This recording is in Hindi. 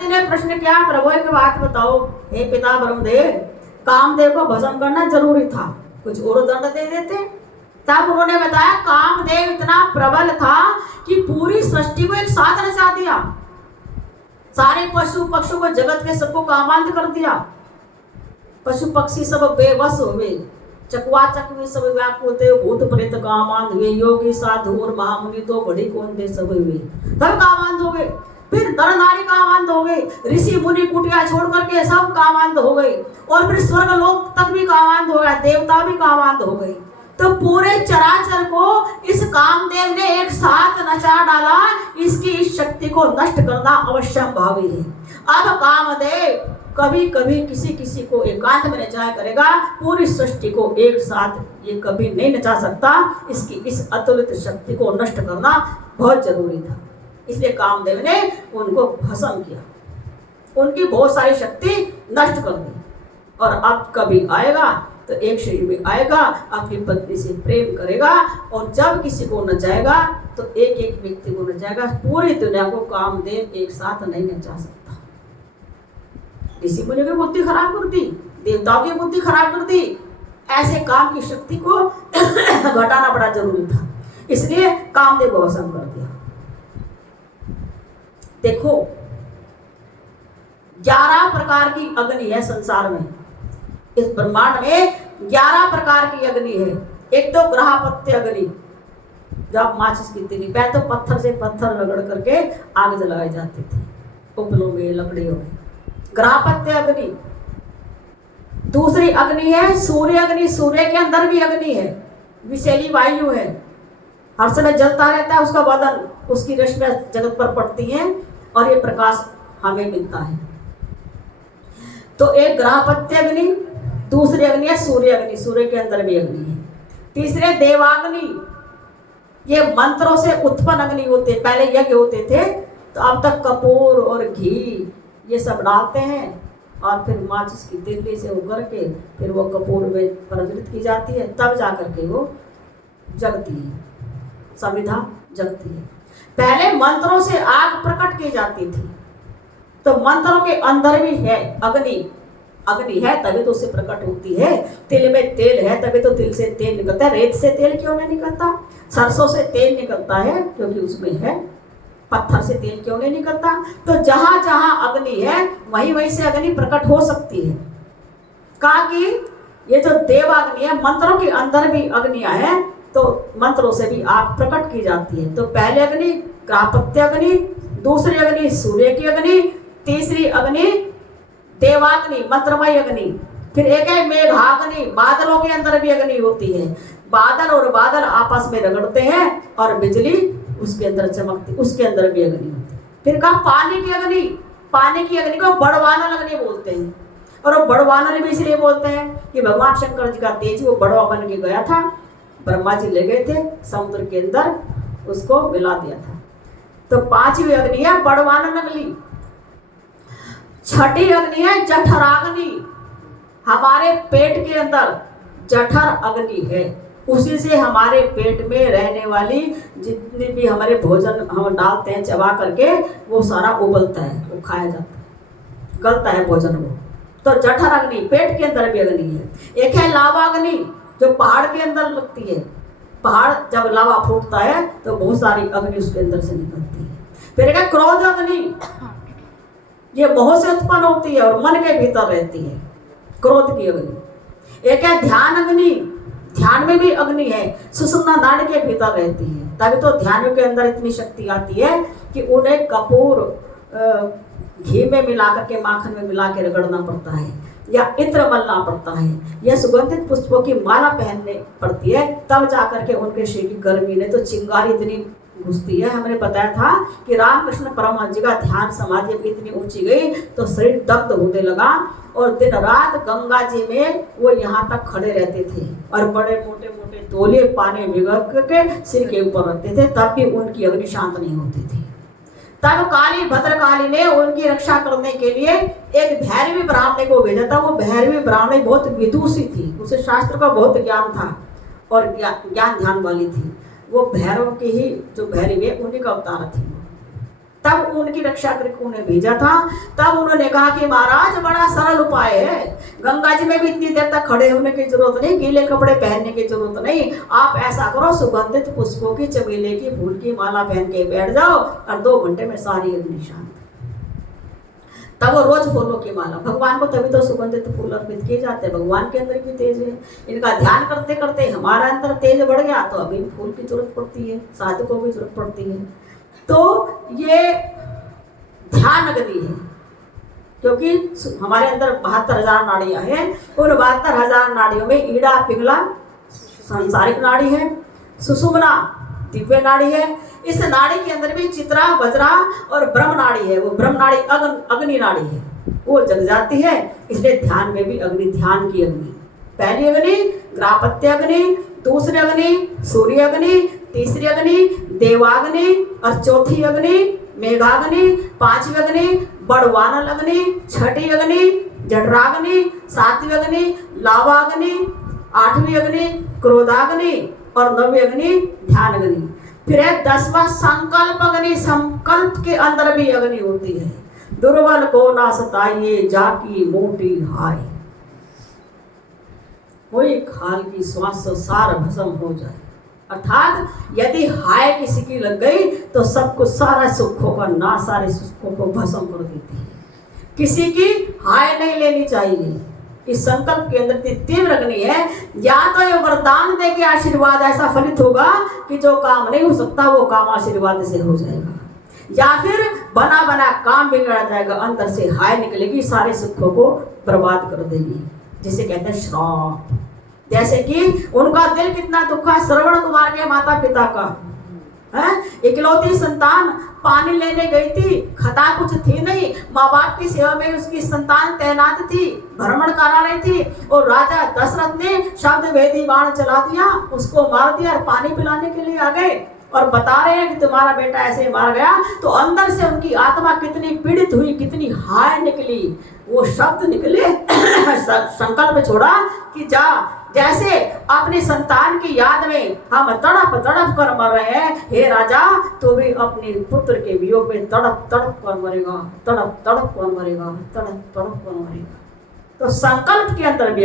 जी ने प्रश्न किया, प्रभु एक बात बताओ हे पिता ब्रह्मदेव, कामदेव को भस्म करना जरूरी था, कुछ और दंड दे देते। तब उन्होंने बताया कामदेव इतना प्रबल था कि पूरी सृष्टि को एक साथ नचा दिया, सारे पशु पक्षियों को, जगत के सबको कामांध कर दिया। पशु पक्षी सब बेबस हुए, चकवा चकवी सब व्याकुल थे, भूत प्रेत कामांध हुए, योगी साधु और महामुनि तो बड़ी कौन दे सब हुए, तब कामांध हो गए। फिर नर नारी कामांध हो गए, ऋषि मुनि कुटिया छोड़ करके सब कामांध हो गए, और फिर स्वर्ग लोक तक भी कामांध हो गया, देवता भी कामांध हो गए। तो पूरे चराचर को इस कामदेव ने एक साथ नचा डाला, इसकी इस शक्ति को नष्ट करना अवश्यंभावी है। अब कामदेव कभी कभी किसी किसी को एकांत में नचाया करेगा, पूरी सृष्टि को एक साथ ये कभी नहीं नचा सकता। इसकी इस अतुलित शक्ति को नष्ट करना बहुत जरूरी था, इसलिए कामदेव ने उनको भस्म किया, उनकी बहुत सारी शक्ति नष्ट कर दी। और अब कभी आएगा तो एक शरीर में आएगा, अपनी पत्नी से प्रेम करेगा, और जब किसी को नचाएगा तो एक एक व्यक्ति को नचाएगा। पूरी दुनिया को कामदेव एक साथ नहीं नचा सकता। ऋषि मुनि की बुद्धि खराब कर दी, देवताओं की बुद्धि खराब कर दी, ऐसे काम की शक्ति को घटाना बड़ा जरूरी था, इसलिए कामदेव को भस्म कर दिया। देखो 11 प्रकार की अग्नि है संसार में, इस ब्रह्मांड में 11 प्रकार की अग्नि है। एक तो ग्रहपत्य अग्नि, जब माचिस की तीली, पहले तो पत्थर से पत्थर रगड़ करके आग जलाए जाते थे, उपलों में लकड़ियों में, ग्रहपत्य अग्नि। दूसरी अग्नि है सूर्य अग्नि, सूर्य के अंदर भी अग्नि है, विषैली वायु है, हर समय जलता रहता है उसका बदन, उसकी रश्मियां जगत पर पड़ती हैं और ये प्रकाश हमें मिलता है। तो एक ग्रहपत्य अग्नि, दूसरी अग्नि है सूर्य अग्नि, सूर्य के अंदर भी अग्नि है। तीसरे देवाग्नि, ये मंत्रों से उत्पन्न अग्नि होते, पहले यज्ञ होते थे तो अब तक कपूर और घी ये सब डालते हैं, और फिर माचिस की तिल्ली से उगर के फिर वो कपूर में प्रज्वलित की जाती है, तब जाकर के वो जगती है, संविधा जगती है। पहले मंत्रों से आग प्रकट की जाती थी, तो मंत्रों के अंदर भी है अग्नि, अग्नि है तभी तो उससे प्रकट होती है। तिल में तेल है तभी तो तिल से तेल निकलता है, रेत से तेल क्यों नहीं निकलता? सरसों से तेल निकलता है क्योंकि उसमें है, पत्थर से तेल क्यों नहीं निकलता? तो जहां जहां अग्नि है वहीं वहीं से अग्नि प्रकट हो सकती है। कहा कि ये जो देवाग्नि है, मंत्रों के अंदर भी अग्नियां है, तो मंत्रों से भी आग प्रकट की जाती है। तो पहले अग्नि ग्रहपत्य अग्नि, दूसरी अग्नि सूर्य की अग्नि, तीसरी अग्नि देवाग्नि मंत्रमय अग्नि, फिर एक है मेघाग्नि, बादलों के अंदर भी अग्नि होती है, बादल और बादल आपस में रगड़ते हैं और बिजली उसके अंदर चमकती, उसके अंदर भी अग्नि होती है। फिर कहा पानी की अग्नि, पानी की अग्नि को बड़वानल अग्नि बोलते हैं, और वो बड़वानल भी इसलिए बोलते हैं कि भगवान शंकर जी का तेज वो बड़वा बन के गया था, ब्रह्मा जी ले गए थे समुद्र के अंदर, उसको मिला दिया था। तो पांचवी अग्नि है बड़वानल अग्नि। छठी अग्नि है जठराग्नि, हमारे पेट के अंदर जठर अग्नि है, उसी से हमारे पेट में रहने वाली जितनी भी हमारे भोजन हम डालते हैं चबा करके, वो सारा उबलता है, वो खाया जाता है, गलता है भोजन वो। तो जठर अग्नि, पेट के अंदर भी अग्नि है। एक है लावा अग्नि, जो पहाड़ के अंदर लगती है, पहाड़ जब लावा फूटता है तो बहुत सारी अग्नि उसके अंदर से निकलती है। फिर एक है क्रोध अग्नि, ये मोह से उत्पन्न होती है और मन के भीतर रहती है, क्रोध की अग्नि। एक है ध्यान अग्नि, ध्यान में भी अग्नि है, सुषुम्ना नाड़ी के भीतर रहती है, तभी तो ध्यान के अंदर इतनी शक्ति आती है कि उन्हें कपूर घी में मिलाकर के, माखन में मिला के रगड़ना पड़ता है, या इत्र मलना पड़ता है, या सुगंधित पुष्पों की माला पहनने पड़ती है, तब जाकर के उनके शरीर की गर्मी ने तो चिंगारी इतनी घुसती है। हमने बताया था कि रामकृष्ण परमहंस जी का ध्यान समाधि इतनी ऊंची गई तो शरीर दग्ध होने लगा, और दिन रात गंगा जी में वो यहाँ तक खड़े रहते थे, और बड़े मोटे मोटे तोले पानी भिगो करके सिर के ऊपर रखते थे, तब भी उनकी अग्नि शांत नहीं होती थी। तब काली भद्रकाली ने उनकी रक्षा करने के लिए एक भैरवी ब्राह्मणी को भेजा था। वो भैरवी ब्राह्मणी बहुत विदुषी थी, उसे शास्त्र का बहुत ज्ञान था और ज्ञान ध्यान वाली थी। वो भैरव की ही जो भैरवी है उन्हीं का अवतार थी। तब उनकी रक्षा करके उन्हें भेजा था। तब उन्होंने कहा कि महाराज बड़ा सरल उपाय है, गंगा जी में भी इतनी देर तक खड़े होने की जरूरत नहीं, गीले कपड़े पहनने की जरूरत नहीं। आप ऐसा करो, सुगंधित पुष्पों की, चमेली की फूल की माला पहन के बैठ जाओ और 2 घंटे में सारी अग्नि शांत। तब वो रोज फूलों की माला, भगवान को तभी तो सुगंधित फूल अर्पित किए जाते हैं, भगवान के अंदर भी तेज है। इनका ध्यान करते करते हमारा अंदर तेज बढ़ गया तो अभी फूल की जरूरत पड़ती है, साधकों की जरूरत पड़ती है। तो ये ध्यान अग्नि है, क्योंकि हमारे अंदर 72,000 नाड़ियां हैं। उन 72,000 नाड़ियों में ईड़ा पिंगला सांसारिक नाड़ी है, सुषुम्ना दिव्य नाड़ी है। इस नाड़ी के अंदर भी चित्रा, वज्रा और ब्रह्म नाड़ी है। वो ब्रह्म नाड़ी अग्नि नाड़ी है, वो जग जाती है। इसलिए ध्यान में भी अग्नि, ध्यान की अग्नि। पहली अग्नि ग्राहपत्य अग्नि, दूसरी अग्नि सूर्य अग्नि, तीसरी अग्नि देवाग्नि और चौथी अग्नि मेघाग्नि, 5वीं अग्नि बड़वानल अग्नि, 6ठी अग्नि जठराग्नि, 7वीं अग्नि लावाग्नि, 8वीं अग्नि क्रोधाग्नि और 9वीं अग्नि ध्यान अग्नि। फिर है 10वां संकल्प अग्नि। संकल्प के अंदर भी अग्नि होती है। दुर्बल को ना सताइए, जाकी मोटी हाय, कोई खाल की श्वास सार भस्म हो जाए। अर्थात यदि हाय किसी की लग गई तो सब कुछ, सारा सुखों का नाश, सारे सुखों को भस्म कर देती है। किसी की हाय नहीं लेनी चाहिए। इस संकल्प के अंदर तीव्र अग्नि है। या तो ये वरदान दे के आशीर्वाद ऐसा फलित होगा कि जो काम नहीं हो सकता वो काम आशीर्वाद से हो जाएगा, या फिर बना बना काम बिगड़ जाएगा, अंदर से हाय निकलेगी, सारे सुखों को बर्बाद कर देगी, जिसे कहते हैं श्राप। जैसे कि उनका दिल कितना दुखा, श्रवण कुमार के माता पिता का है, इकलौती संतान पानी लेने गई थी, खता कुछ थी नहीं, माँ बाप की सेवा में उसकी संतान तैनात थी, भ्रमण करा रही थी, और राजा दशरथ ने शब्द भेदी बाण चला दिया, उसको मार दिया और पानी पिलाने के लिए आ गए और बता रहे हैं कि तुम्हारा बेटा ऐसे मार गया। तो अंदर से उनकी आत्मा कितनी पीड़ित हुई, कितनी हाय निकली, वो शब्द निकले, संकल्प छोड़ा कि जा, जैसे अपनी संतान की याद में हम तड़प तड़प कर मर रहे हैं, हे राजा तो भी अपने पुत्र के वियोग में तड़प तड़प कर मरेगा, तड़प तड़प कर मरेगा, तड़प तड़प कर मरेगा। तो संकल्प के अंदर भी